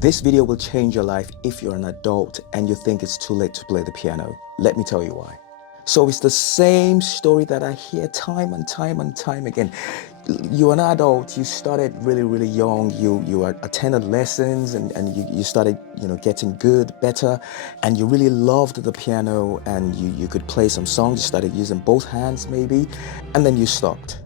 This video will change your life if you're an adult and you think it's too late to play the piano. Let me tell you why. So it's the same story that I hear time and time and time again. You're an adult, you started really young, you attended lessons and you started, getting good, better, and you really loved the piano and you could play some songs, you started using both hands maybe, and then you stopped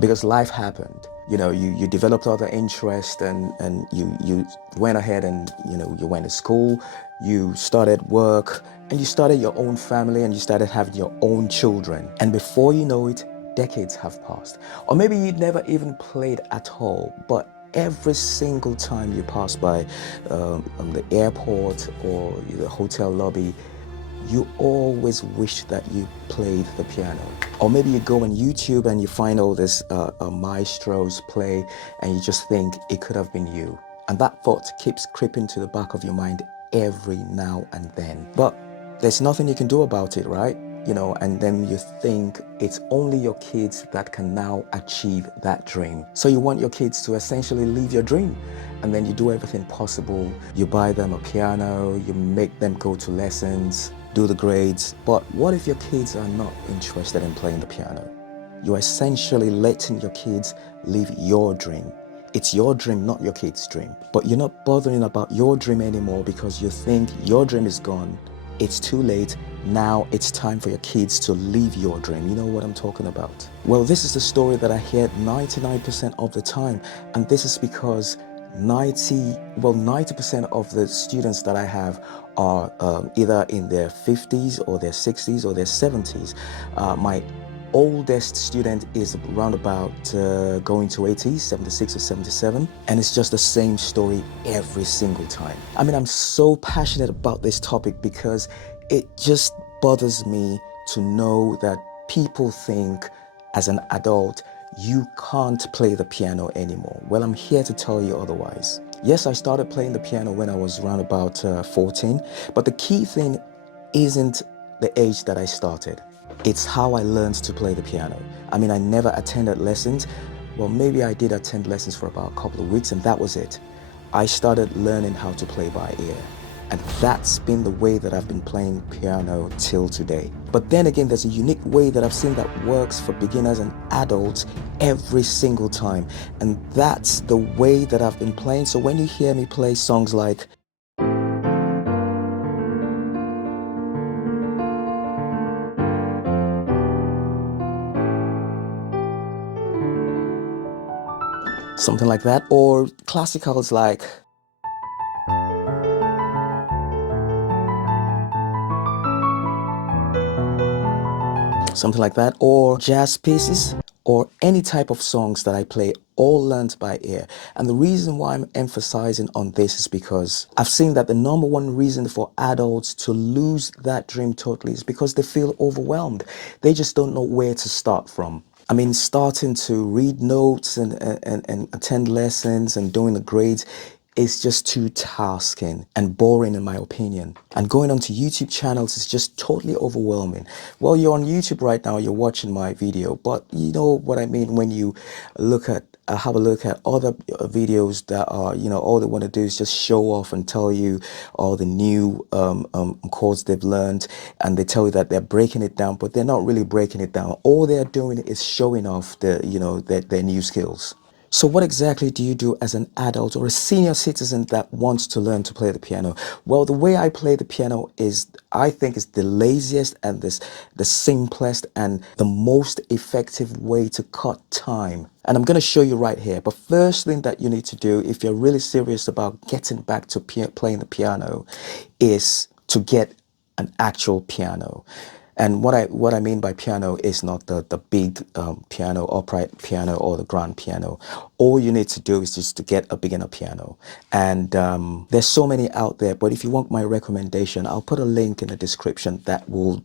because life happened. You developed other interests and you went ahead and, you went to school, you started work, and you started your own family and you started having your own children. And before you know it, decades have passed. Or maybe you never even played at all, but every single time you pass by the airport or the hotel lobby, you always wish that you played the piano. Or maybe you go on YouTube and you find all this maestros play and you just think it could have been you. And that thought keeps creeping to the back of your mind every now and then. But there's nothing you can do about it, right? And then you think it's only your kids that can now achieve that dream. So you want your kids to essentially live your dream. And then you do everything possible. You buy them a piano, you make them go to lessons, do the grades. But what if your kids are not interested in playing the piano? You're essentially letting your kids live your dream. It's your dream, not your kid's dream. But you're not bothering about your dream anymore because you think your dream is gone. It's too late. Now it's time for your kids to live your dream. You know what I'm talking about? Well, this is the story that I hear 99% of the time. And this is because 90% of the students that I have are either in their 50s or their 60s or their 70s. My oldest student is around about going to 80, 76 or 77, and it's just the same story every single time. I mean, I'm so passionate about this topic because it just bothers me to know that people think as an adult you can't play the piano anymore. Well, I'm here to tell you otherwise. Yes, I started playing the piano when I was around about 14, but the key thing isn't the age that I started. It's how I learned to play the piano. I mean, I never attended lessons. Well, maybe I did attend lessons for about a couple of weeks and that was it. I started learning how to play by ear. And that's been the way that I've been playing piano till today. But then again, there's a unique way that I've seen that works for beginners and adults every single time. And that's the way that I've been playing. So when you hear me play songs like something like that, or classicals like something like that, or jazz pieces, or any type of songs that I play, all learned by ear. And the reason why I'm emphasizing on this is because I've seen that the number one reason for adults to lose that dream totally is because they feel overwhelmed. They just don't know where to start from. I mean, starting to read notes and attend lessons and doing the grades is just too tasking and boring in my opinion. And going onto YouTube channels is just totally overwhelming. Well, you're on YouTube right now, you're watching my video, but you know what I mean when you have a look at other videos that are, all they want to do is just show off and tell you all the new chords they've learned, and they tell you that they're breaking it down, but they're not really breaking it down. All they're doing is showing off their new skills. So what exactly do you do as an adult or a senior citizen that wants to learn to play the piano? Well, the way I play the piano is, I think, is the laziest and the simplest and the most effective way to cut time. And I'm going to show you right here. But first thing that you need to do if you're really serious about getting back to playing the piano is to get an actual piano. And what I mean by piano is not the big piano, upright piano, or the grand piano. All you need to do is just to get a beginner piano. And there's so many out there, but if you want my recommendation, I'll put a link in the description that will,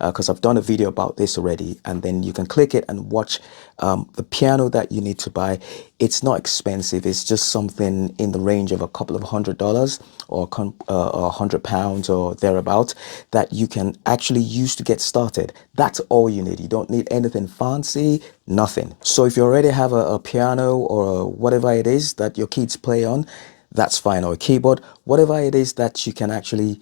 because I've done a video about this already, and then you can click it and watch the piano that you need to buy. It's not expensive. It's just something in the range of a couple of $100 or £100 or thereabout that you can actually use to get started. That's all you need. You don't need anything fancy, nothing. So if you already have a piano or whatever it is that your kids play on, that's fine, or a keyboard, whatever it is that you can actually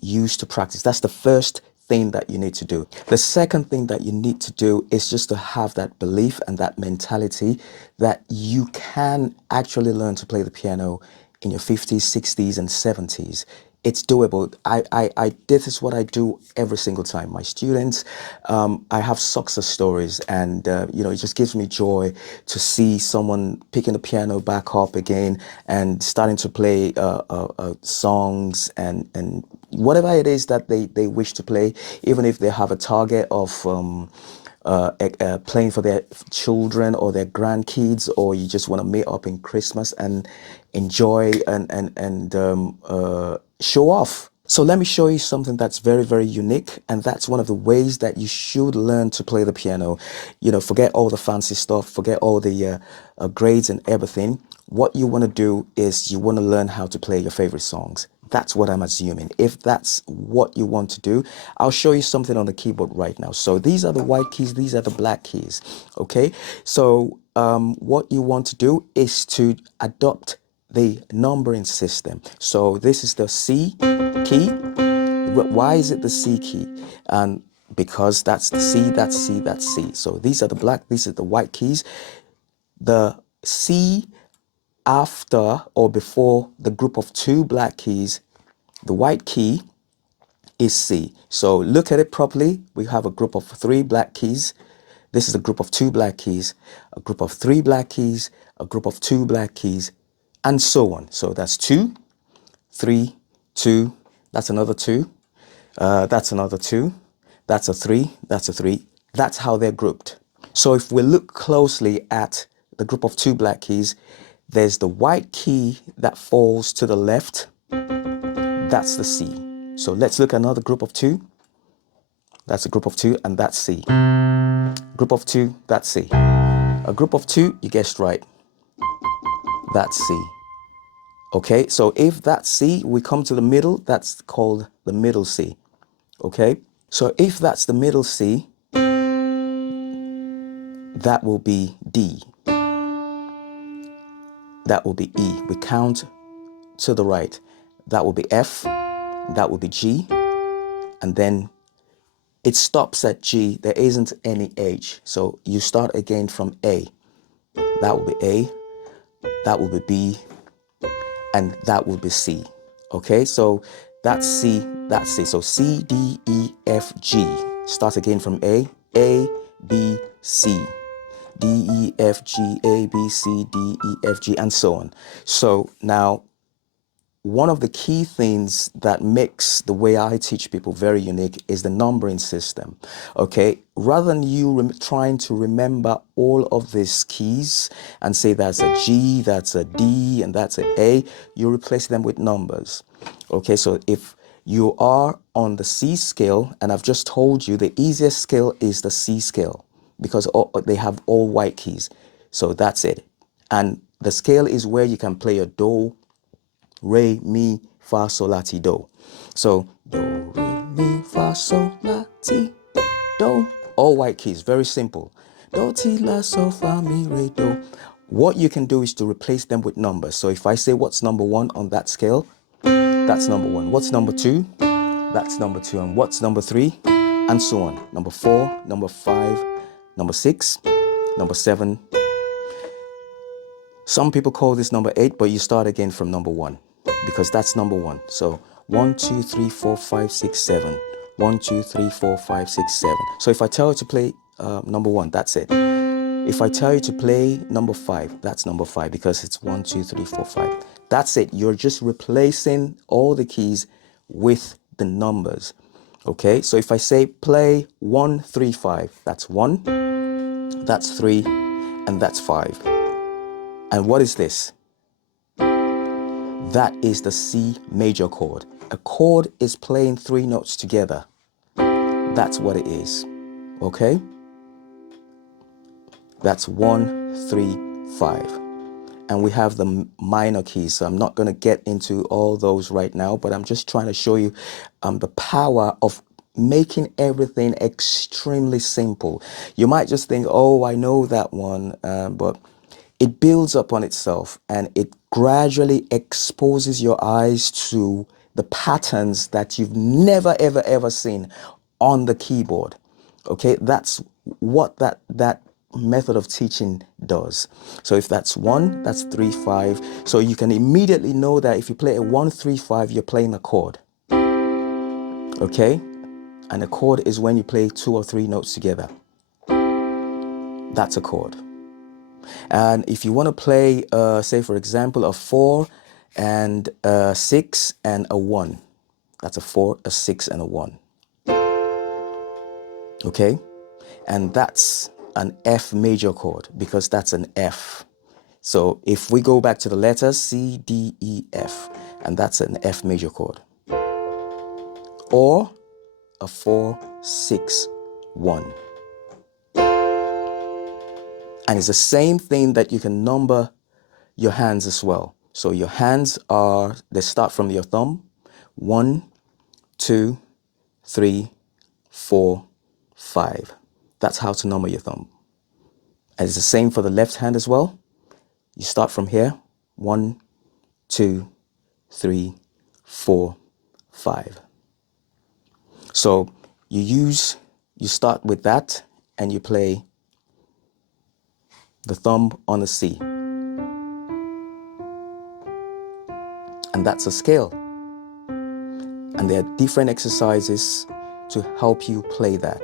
use to practice. That's the first thing that you need to do. The second thing that you need to do is just to have that belief and that mentality that you can actually learn to play the piano in your 50s, 60s, and 70s. It's doable. This is what I do every single time. My students, I have success stories, and it just gives me joy to see someone picking the piano back up again and starting to play songs and whatever it is that they wish to play, even if they have a target of playing for their children or their grandkids, or you just want to meet up in Christmas and enjoy and show off. So let me show you something that's very, very unique, and that's one of the ways that you should learn to play the piano. Forget all the fancy stuff, forget all the grades and everything. What you want to do is you want to learn how to play your favorite songs. That's what I'm assuming. If that's what you want to do, I'll show you something on the keyboard right now. So these are the white keys, these are the black keys. Okay, so what you want to do is to adopt the numbering system. So this is the C key. Why is it the C key? And because that's the C, that's C, that's C. So these are the black, these are the white keys. The C after or before the group of two black keys, the white key is C. So look at it properly. We have a group of three black keys. This is a group of two black keys, a group of three black keys, a group of two black keys, and so on. So that's 2, 3, 2, that's another 2, that's another 2, that's a 3, that's a 3. That's how they're grouped. So if we look closely at the group of two black keys, there's the white key that falls to the left. That's the C. So let's look at another group of two. That's a group of two, and that's C. Group of two, that's C. A group of two, you guessed right, that's C. Okay, so if that's C, we come to the middle, that's called the middle C. Okay, so if that's the middle C, that will be D. That will be E. We count to the right. That will be F, that will be G, and then it stops at G. There isn't any H. So you start again from A. That will be A, that will be B, and that will be C. Okay, so that's C, that's C. So C, D, E, F, G. Start again from A, B, C. D, E, F, G, A, B, C, D, E, F, G, and so on. So now, one of the key things that makes the way I teach people very unique is the numbering system. Okay, rather than you trying to remember all of these keys and say that's a G, that's a D, and that's an A, you replace them with numbers. Okay, so if you are on the C scale, and I've just told you the easiest scale is the C scale because they have all white keys. So that's it. And the scale is where you can play a do, re, mi, fa, sol, la, ti, do. So do, re, mi, fa, sol, la, ti, do. All white keys, very simple. Do, ti, la, sol, fa, mi, re, do. What you can do is to replace them with numbers. So if I say what's number 1 on that scale, that's number 1. What's number 2? That's number 2. And what's number 3? And so on. Number 4, number 5, number 6, number 7. Some people call this number 8, but you start again from number 1 because that's number 1. So 1, 2, 3, 4, 5, 6, 7. 1, 2, 3, 4, 5, 6, 7. So if I tell you to play number 1, that's it. If I tell you to play number 5, that's number 5 because it's 1, 2, 3, 4, 5. That's it. You're just replacing all the keys with the numbers. Okay, so if I say play 1, 3, 5, that's 1, that's 3, and that's 5. And what is this? That is the C major chord. A chord is playing 3 notes together. That's what it is. Okay? That's 1, 3, 5. And we have the minor keys. So I'm not going to get into all those right now, but I'm just trying to show you the power of making everything extremely simple. You might just think, oh, I know that one, but it builds upon itself and it gradually exposes your eyes to the patterns that you've never, ever, ever seen on the keyboard. Okay, that's what that method of teaching does. So if that's 1, that's 3, 5. So you can immediately know that if you play a 1, 3, 5, you're playing a chord. Okay, and a chord is when you play 2 or 3 notes together. That's a chord. And if you want to play, say for example, a 4 and a 6 and a 1, that's a 4, a 6 and a 1. Okay, and that's an F major chord because that's an F. So if we go back to the letters C, D, E, F, and that's an F major chord. Or a 4, 6, 1. And it's the same thing that you can number your hands as well. So your hands they start from your thumb. 1, 2, 3, 4, 5. That's how to number your thumb. And it's the same for the left hand as well. You start from here. 1, 2, 3, 4, 5. So you start with that and you play the thumb on the C. And that's a scale. And there are different exercises to help you play that.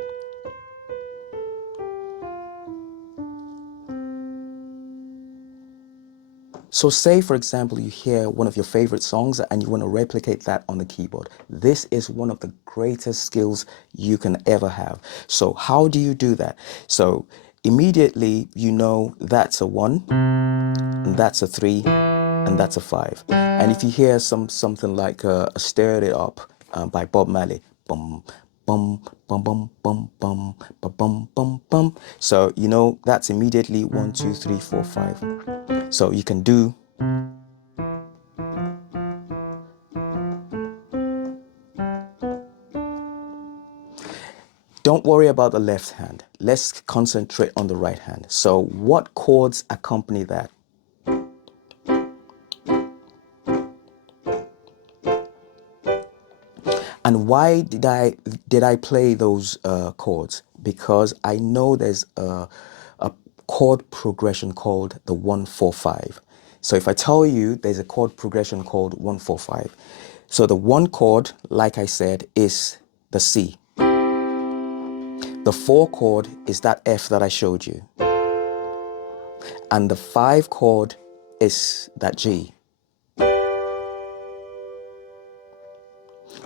So say, for example, you hear one of your favorite songs and you want to replicate that on the keyboard. This is one of the greatest skills you can ever have. So how do you do that? So immediately, you know that's a 1, and that's a 3, and that's a 5. And if you hear something like Stir It Up by Bob Marley, bum, bum, bum, bum, bum, bum, bum, bum, bum, bum. So you know that's immediately 1, 2, 3, 4, 5. So you can do. Don't worry about the left hand. Let's concentrate on the right hand. So what chords accompany that? And why did I play those chords? Because I know there's a chord progression called the 1-4-5. So if I tell you there's a chord progression called 1-4-5, so the 1 chord, like I said, is the C. The 4 chord is that F that I showed you. And the 5 chord is that G.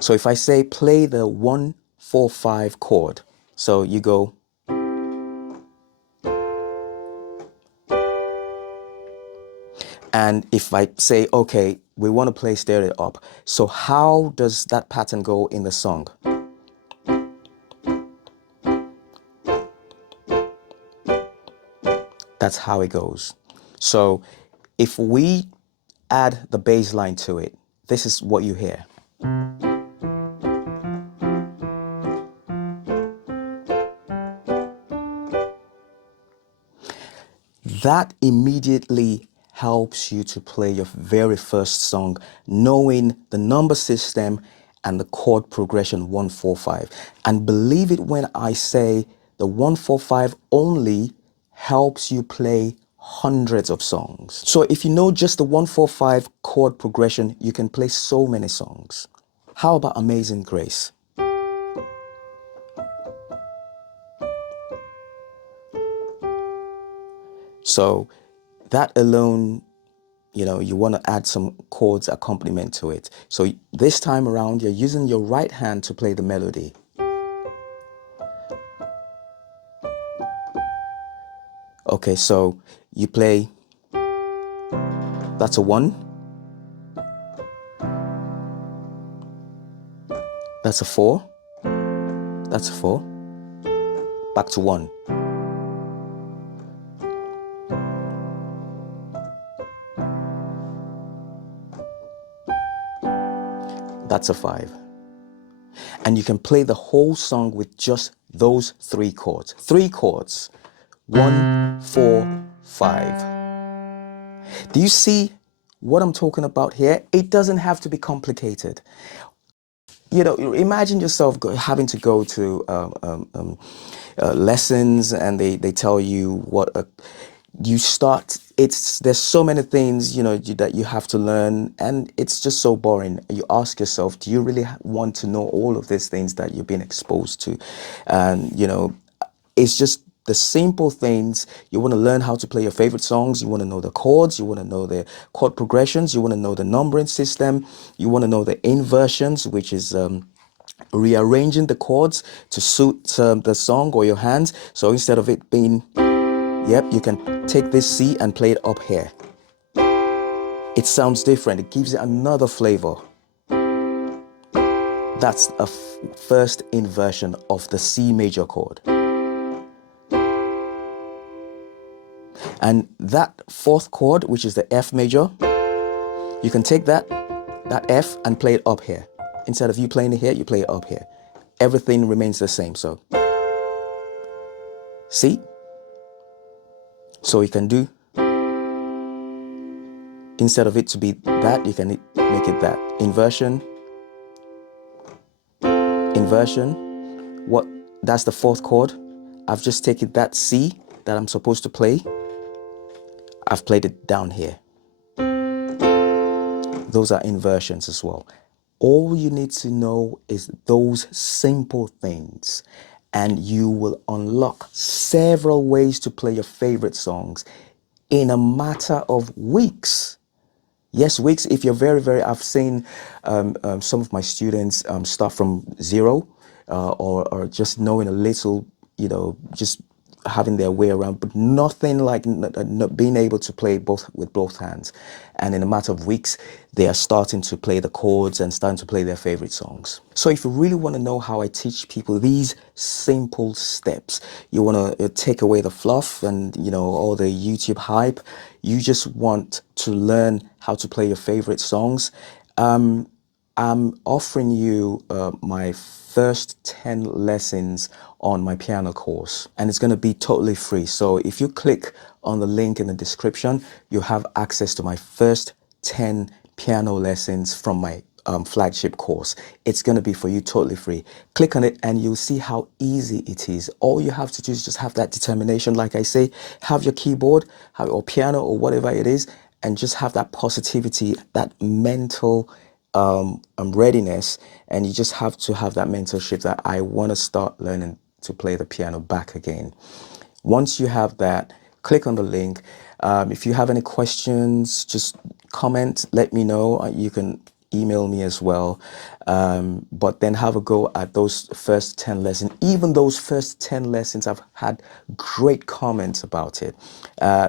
So if I say play the 1-4-5 chord, so you go. And if I say, okay, we want to play Stir It Up. So how does that pattern go in the song? That's how it goes. So if we add the bass line to it, this is what you hear. That immediately helps you to play your very first song, knowing the number system and the chord progression 1-4-5. And believe it when I say the 1-4-5 only helps you play hundreds of songs. So if you know just the 1-4-5 chord progression, you can play so many songs. How about Amazing Grace? So that alone, you want to add some chords accompaniment to it. So this time around, you're using your right hand to play the melody. Okay, so you play, that's a 1. That's a 4. That's a 4. Back to 1. That's a 5. And you can play the whole song with just those 3 chords. 3 chords. 1, 4, 5. Do you see what I'm talking about here? It doesn't have to be complicated. You know, imagine yourself having to go to lessons, and they tell you what you start. There's so many things, you know, that you have to learn, and it's just so boring. You ask yourself, do you really want to know all of these things that you've been exposed to? And you know, it's just the simple things. You want to learn how to play your favorite songs. You want to know the chords. You want to know the chord progressions. You want to know the numbering system. You want to know the inversions, which is rearranging the chords to suit the song or your hands. So instead of it being, yep, you can take this C and play it up here. It sounds different. It gives it another flavor. That's a first inversion of the C major chord. And that fourth chord, which is the F major, you can take that F and play it up here. Instead of you playing it here, you play it up here. Everything remains the same. So, see? So you can do, instead of it to be that, you can make it that. Inversion. That's the fourth chord. I've just taken that C that I'm supposed to play. I've played it down here. Those are inversions as well. All you need to know is those simple things, and you will unlock several ways to play your favorite songs in a matter of weeks. Yes, weeks. If you're I've seen some of my students start from zero, or just knowing a little, you know, just having their way around, but nothing like being able to play with both hands. And in a matter of weeks, they are starting to play the chords and starting to play their favorite songs. So if you really want to know how I teach people these simple steps, you want to take away the fluff and, you know, all the YouTube hype, you just want to learn how to play your favorite songs, I'm offering you my first 10 lessons on my piano course, and it's going to be totally free. So if you click on the link in the description, you have access to my first 10 piano lessons from my flagship course. It's going to be for you totally free. Click on it and you'll see how easy it is. All you have to do is just have that determination. Like I say, have your keyboard or piano or whatever it is, and just have that positivity, that mental readiness. And you just have to have that mental shift that I want to start learning to play the piano back again. Once you have that, click on the link. If you have any questions, just comment, let me know. You can email me as well. But then have a go at those first 10 lessons. Even those first 10 lessons, I've had great comments about it.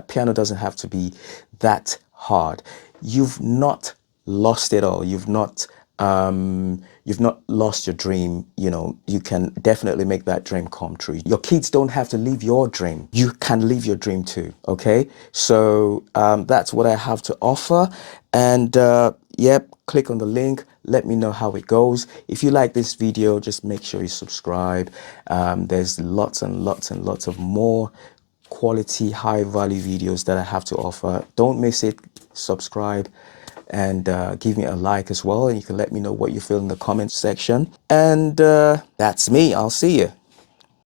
Piano doesn't have to be that hard. You've not lost it all. You've not lost your dream. You know, you can definitely make that dream come true. Your kids don't have to live your dream. You can live your dream too. Okay, so that's what I have to offer. And yep, click on the link. Let me know how it goes. If you like this video, just make sure you subscribe. There's lots and lots and lots of more quality, high value videos that I have to offer. Don't miss it. Subscribe and give me a like as well. And you can let me know what you feel in the comment section. And that's me. I'll see you.